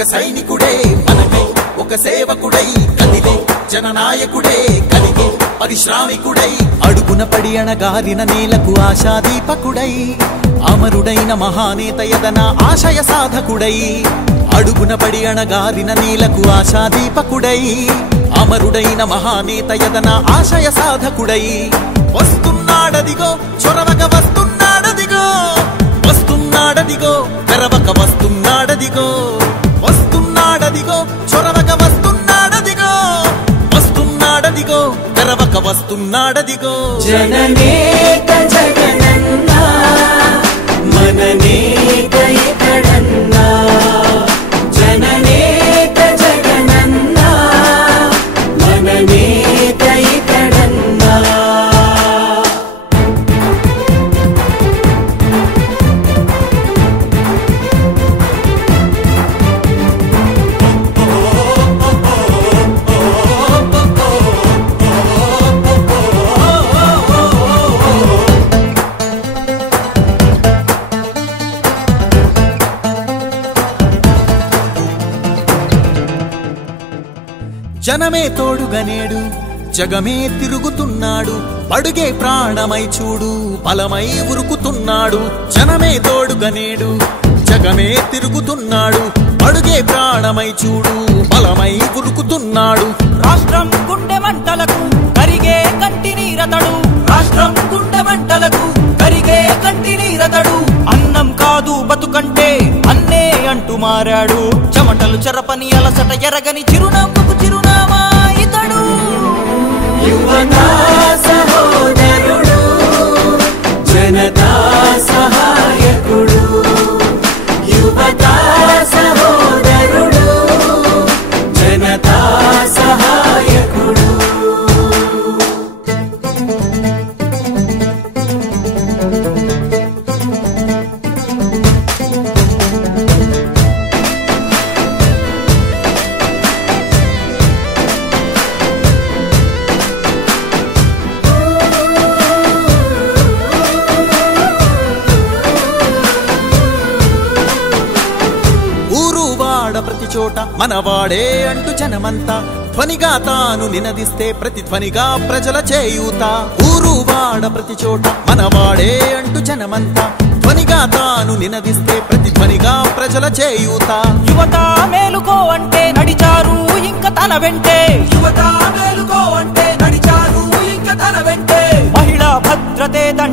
ఒక సైనికుడే మనకై ఒక సేవకుడై కదిలే జననాయకుడే కలిగే పరిశ్రామికుడై అడుగున పడి అణగారిన నేలకు ఆశాదీపకుడై అమరుడైన మహానేత యదన ఆశయ సాధకుడై అడుగున పడి అణగారిన నేలకు ఆశాదీపకుడై అమరుడైన మహానేత యదన ఆశయ సాధకుడై వస్తున్నాడదిగో చొరవక వస్తున్నాడదిగో వస్తున్నాడదిగో తెరవక వస్తున్నాడదిగో వస్తున్నాడదిగో చొరవక వస్తున్నాడదిగో వస్తున్నాడదిగో తెరవక వస్తున్నాడదిగో జననేత జగనన్నా మననేత ఇతడన్నా జననేత జగనన్నా మననేత ఇతడన్నా జనమే తోడుగనేడు జగమే తిరుగుతున్నాడు అడుగే ప్రాణమై చూడు బలమై ఉరుకుతున్నాడు జనమే తోడుగనేడు జగమే తిరుగుతున్నాడు అడుగే ప్రాణమై చూడు బలమై ఉరుకుతున్నాడు రాష్ట్రం గుండె మంటలకు కరిగే కంటి నీరతడు రాష్ట్రం గుండె మంటలకు కరిగే కంటి నీరతడు అన్నం కాదు బతుకంటే అన్నే అంటూ మారాడు చెమటలు చెరపని అలసట ఎరగని చిరునవ్వుకు చిరునామా ఇతడు యువతా సహోదరుడు జనతా సహాయకుడు యువతా సహోదరుడు జనతా సహాయకుడు ప్రతి చోట మనవాడే అంటూ జనమంతా ధ్వనిగా తాను నినదిస్తే ప్రతిధ్వనిగా ప్రజల చేయూత ఊరు వాడ ప్రతి చోట మనవాడే అంటూ జనమంతా ధ్వనిగా తాను నినదిస్తే ప్రతిధ్వనిగా ప్రజల చేయూత యువత మేలుకో అంటే నడిచారు ఇంకా తన వెంటే యువత మేలుకో అంటే నడిచారు ఇంకా తన వెంటే మహిళా భద్రతే దంటే